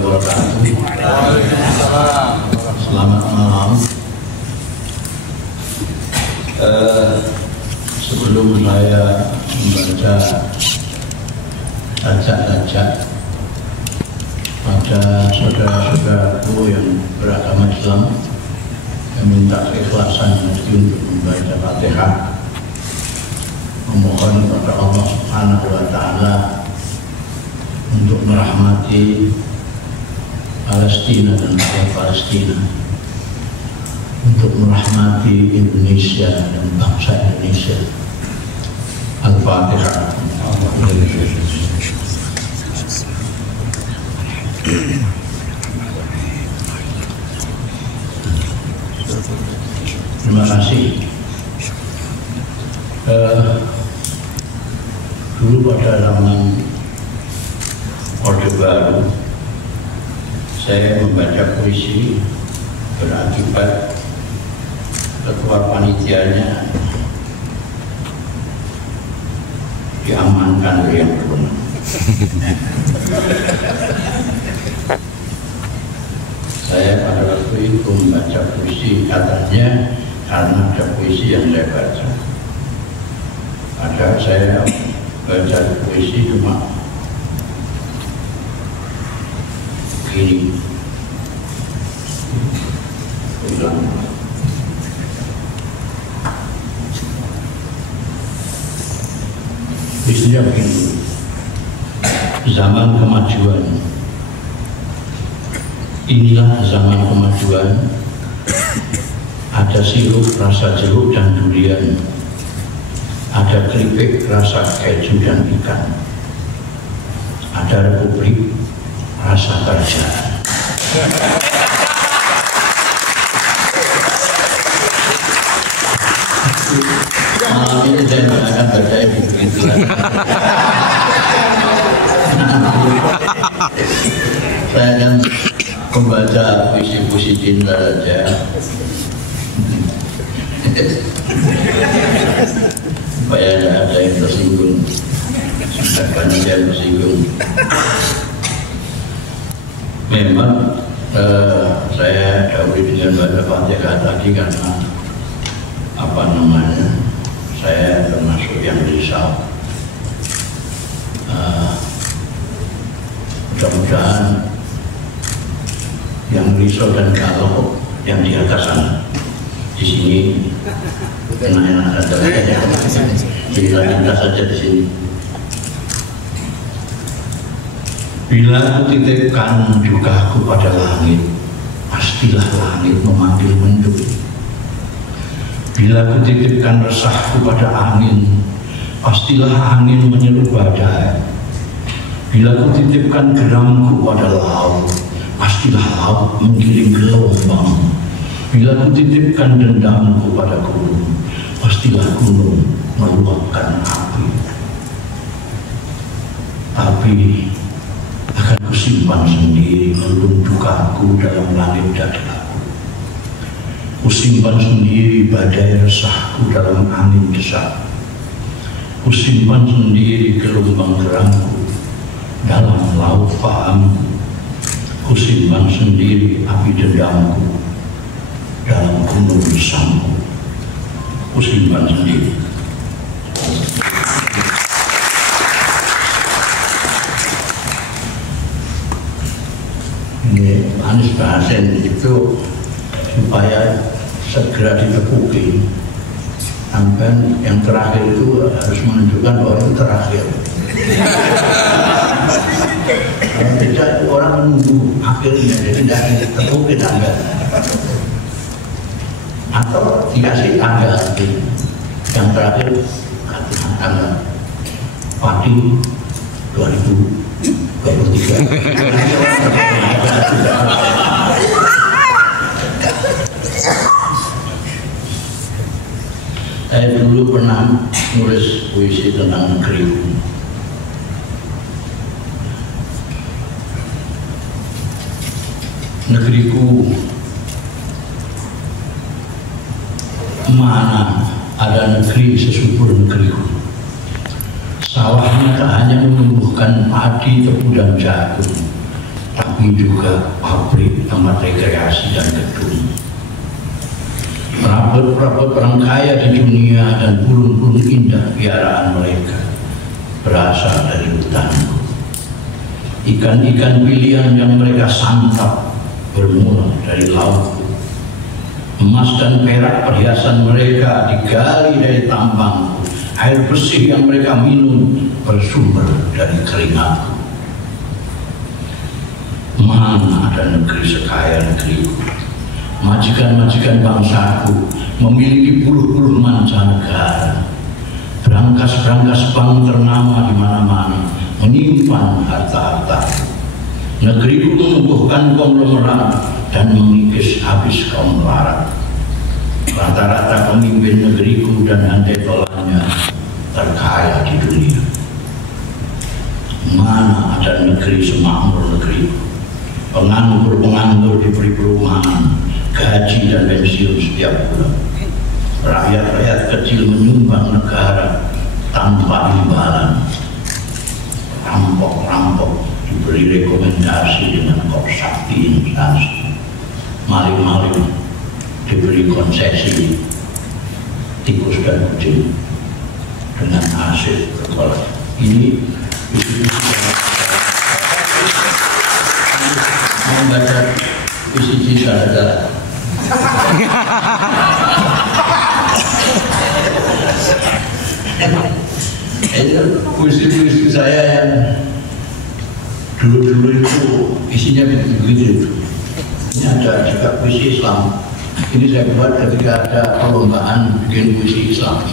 warahmatullahi wabarakatuh. Selamat malam. Sebelum saya membaca ajak-ajak pada saudara-saudaraku yang beragama Islam, yang minta keikhlasan untuk membaca Fatihah, memohon kepada Allah Subhanahu wa Ta'ala untuk merahmati Palestina dan rakyat Palestina, untuk merahmati Indonesia dan bangsa Indonesia. Al-Fatihah. Terima kasih. Dulu pada zaman Orde Baru, saya membaca puisi, berakibat ketua panitianya diamankan oleh yang berwenang. Saya pada waktu itu membaca puisi, katanya karena ada puisi yang saya baca. Padahal saya baca puisi cuma begini, ulang. Puisinya begini: zaman kemajuan. Inilah zaman kemajuan. Ada sirup rasa jeruk dan durian, ada keripik rasa keju dan ikan, ada republik rasa kerajaan. Malam ini saya akan baca begitu. Saya akan membaca puisi-puisi cinta saja, supaya tidak ada yang tersinggung. Sudah banyak yang tersinggung. Memang saya dahului dengan baca Fatihah tadi karena saya termasuk yang risau. Mudah-mudahan yang risau dan galau yang di atas sana, di sini enak-enak saja, cinta saja di sini. Bila aku titipkan dukaku pada langit, pastilah langit memanggil mendung. Bila aku titipkan resahku pada angin, pastilah angin menyeru badai. Bila aku titipkan geramku pada laut, pastilah laut menggiring gelombang. Bila aku titipkan dendamku pada gunung, pastilah gunung meluapkan api. Tapi akan kusimpan sendiri relung dukaku dalam langit dadaku. Kusimpan sendiri badai resahku dalam angin desak. Kusimpan sendiri gelombang geramku dalam laut fahamku. Kusimpan sendiri api dendamku dalam gunung besamku. Kusimpan sendiri. Ini Anies Baswedan itu supaya segera ditepuki, sampai yang terakhir itu harus menunjukkan bahwa itu terakhir. Kalau tidak, orang menunggu akhirnya, jadi tidak ditepuki tanggal, atau dikasih tanggal yang terakhir tanggal Padi 2023. Saya dulu pernah nulis puisi tentang negeriku. Negeriku, mana ada negeri sesubur negeriku. Sawahnya tak hanya menumbuhkan padi, tebu dan jagung, tapi juga pabrik, tempat rekreasi dan gedung. Perabot-perabot orang kaya di dunia dan burung-burung indah piaraan mereka berasal dari hutanku. Ikan-ikan pilihan yang mereka santap bermula dari lautku. Emas dan perak perhiasan mereka digali dari tambangku. Air bersih yang mereka minum bersumber dari keringatku. Mana ada negeri sekaya negeriku? Majikan-majikan bangsaku memiliki puluh-puluh mancanegara. Berangkas-berangkas bank ternama di mana-mana menyimpan harta-harta. Negeriku menumbuhkan konglomerat dan mengikis habis kaum melarat. Rata-rata pemimpin negeriku dan handetolannya terkaya di dunia. Mana ada negeri semakmur negeriku? Penganggur-penganggur diberi perumahan, gaji dan pensiun setiap bulan. Rakyat-rakyat kecil menyumbang negara tanpa imbalan. Rampok-rampok diberi rekomendasi dengan kop sakti instansi. Maling-maling diberi konsesi tikus dan kucing dengan hasil berkolak. Ini membaca isi saudara. Ini puisi-puisi saya yang dulu-dulu itu isinya begitu. Ini ada juga puisi Islam. Ini saya buat ketika ada perlombaan bikin puisi Islam.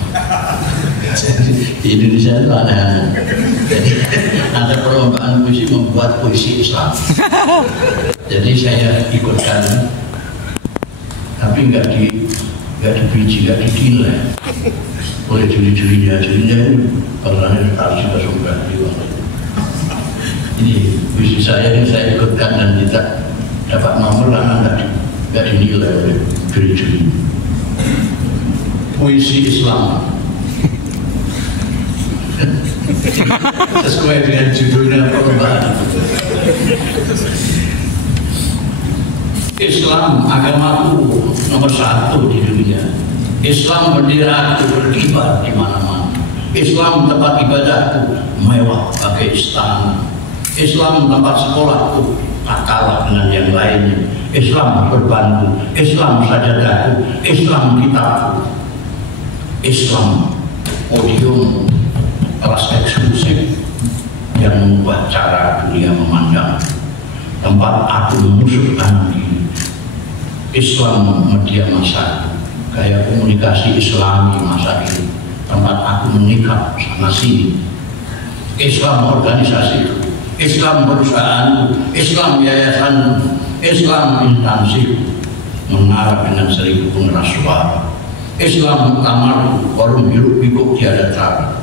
Di Indonesia itu ada. Jadi ada perlombaan puisi membuat puisi Islam. Jadi saya ikutkan, tapi nggak dibiji, nggak dinilai oleh juri-jurinya. Jurinya itu bakalan harus kita suka. Ini puisi saya yang saya ikutkan dan tidak dapat nomor karena nggak dinilai oleh juri-juri. Puisi Islam sesuai dengan judulnya perlombaan. Islam agamaku nomor 1 di dunia. Islam benderaku berkibar di mana-mana. Islam tempat ibadahku mewah bagai istana. Islam tempat sekolahku tak kalah dengan yang lainnya. Islam berbantu, Islam sajadahku, Islam kitabku. Islam podium kelas eksklusif yang mengubah cara dunia memandang. Tempat aku memusuhkan diri. Islam media masa, gaya komunikasi Islami masa ini. Tempat aku menikah sana sini. Islam organisasi, Islam perusahaan, Islam yayasan, Islam instansi mengarah dengan 1000 pengeras suara. Islam kamar, warung hiruk pikuk tiada cara.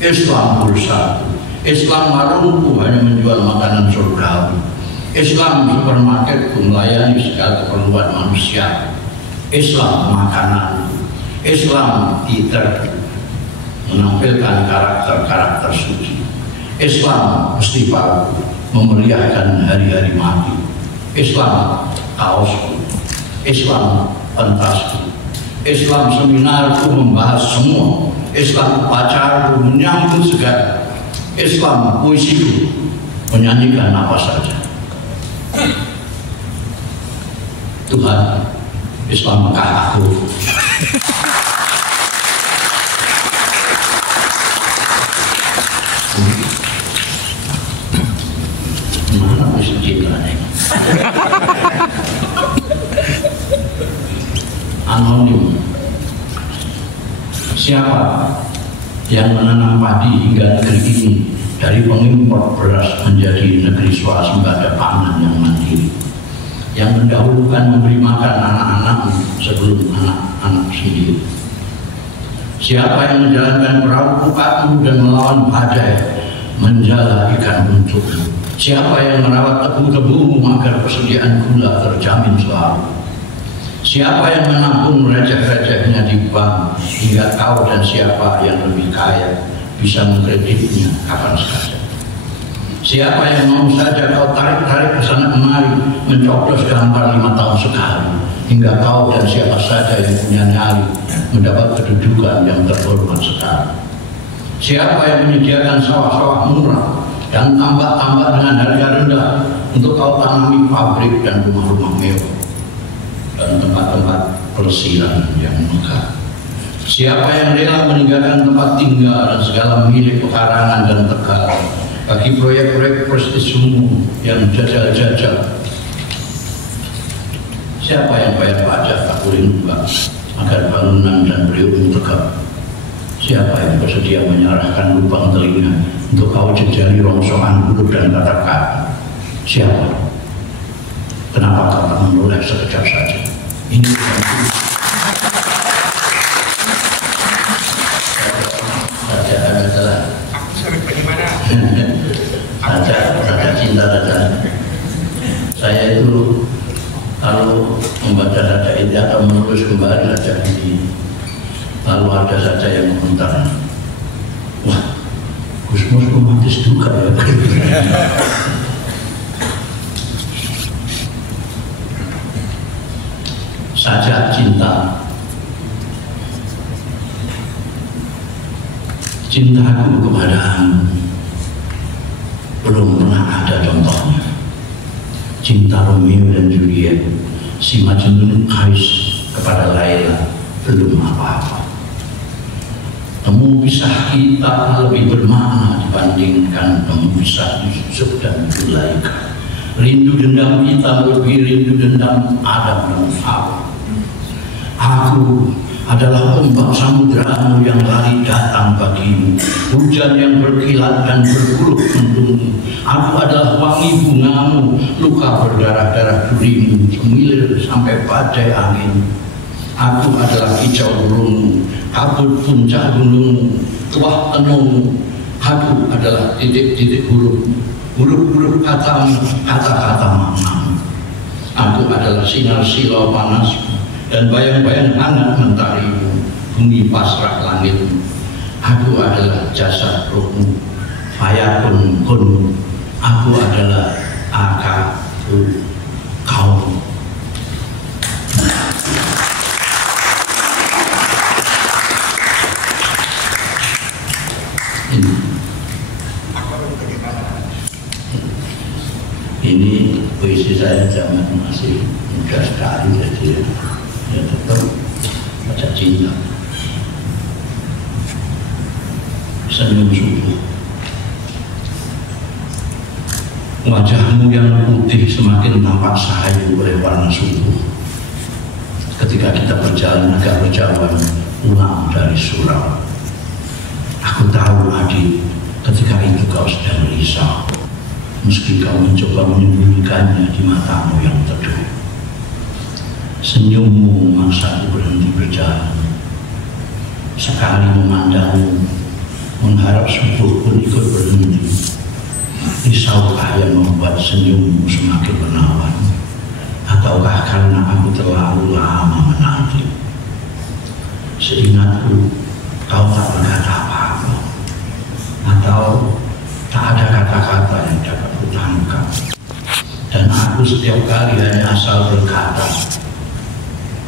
Islam bursa, Islam warungku hanya menjual makanan surgawi. Islam supermarketku melayani segala keperluan manusia. Islam makanan, Islam teater menampilkan karakter-karakter suci. Islam festival memeriahkan hari-hari mati. Islam kaosku, Islam pentasku, Islam seminarku membahas semua. Islam pacarku menyambut segala. Islam puisiku menyanyikan apa saja. Tuhan, Islam Mekah aku. Mana puisi cinta ini? Anonim. Siapa yang menanam padi hingga negeri ini dari pengimpor beras menjadi negeri swasembada pangan yang mandiri, yang mendahulukan memberi makan anak-anak sebelum anak-anak sendiri? Siapa yang menjalankan perahu kupatmu dan melawan badai menjala ikan untukmu? Siapa yang merawat tebu-tebumu agar persediaan gula terjamin selalu? Siapa yang menampung receh-recehnya di bank hingga kau dan siapa yang lebih kaya bisa mengkreditnya kapan saja? Siapa yang mau saja kau tarik-tarik ke sana kemari, mencoblos gambar 5 tahun sekali, hingga kau dan siapa saja yang punya nyali mendapat kedudukan yang terhormat sekali. Siapa yang menyediakan sawah-sawah murah dan tambak-tambak dengan harga rendah untuk kau tanami pabrik dan rumah-rumah mewah dan tempat-tempat pelesiran yang megah. Siapa yang rela meninggalkan tempat tinggal dan segala milik pekarangan dan tegal bagi proyek-proyek prestisimu yang jajal-jajal. Siapa yang bayar pajak tak boleh nunggak agar bangunan dan beliau tegak? Siapa yang bersedia menyerahkan lubang telinga untuk kau jejali rongsokan huruf dan kata-kata? Siapa? Kenapa kau tak menoleh sekejap saja? Ini saja cinta saja. Saya itu kalau membaca saja ini atau menulis kembali saja ini, lalu ada saja yang komentar, wah, Gusmus romantis juga ya. Sajak cinta, cintaku kepadamu belum pernah ada contohnya. Cinta Romeo dan Juliet, si Majnun Ais kepada Laila belum apa-apa. Temu pisah kita lebih bermakna dibandingkan temu pisah Yusuf dan Zulaikha. Rindu dendam kita lebih rindu dendam Adam dan Hawa. Aku adalah ombak samudramu yang lari datang bagimu, hujan yang berkilat dan bergulung mendungmu. Aku adalah wangi bungamu, luka berdarah-darah durimu, semilir sampai badai angin. Aku adalah kicau burungmu, kabut puncak gunungmu, tuah tenungmu. Aku adalah titik-titik huruf-huruf katamu, kata-kata maknamu. Aku adalah sinar silau panasmu dan bayang-bayang hangat mentarimu, bumi pasrah langitmu. Aku adalah jasad rohmu, fayakun kun. Aku adalah akadu kaum. Ini puisi saya zaman masih muda sekali, jadi ya tetap baca cinta. Senyum subuh, wajahmu yang putih semakin nampak sahayu oleh warna subuh. Ketika kita berjalan agak berjauhan pulang dari surau, aku tahu adik, ketika itu kau sedang risau, meski kau mencoba menyembunyikannya di matamu yang teduh. Senyummu memaksaku berhenti berjalan. Sekali memandangmu, mengharap subuh pun ikut berhenti. Risaukah yang membuat senyummu semakin menawan? Ataukah karena aku terlalu lama menanti? Seingatku, kau tak berkata apa-apa, atau tak ada kata-kata yang dapat kutangkap. Dan aku setiap kali hanya asal berkata.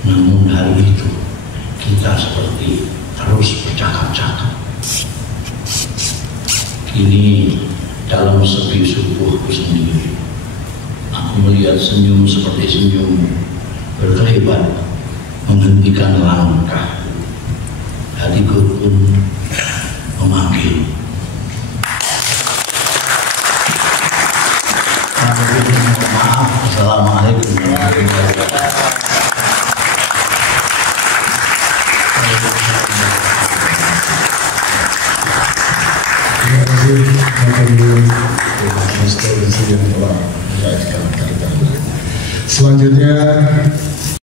Namun hari itu kita seperti terus bercakap-cakap. Kini dalam sepi subuhku sendiri, aku melihat senyum seperti senyummu berkelebat menghentikan langkah. Hatiku pun memanggil. Maaf, assalamualaikum warahmatullahi wabarakatuh. Selanjutnya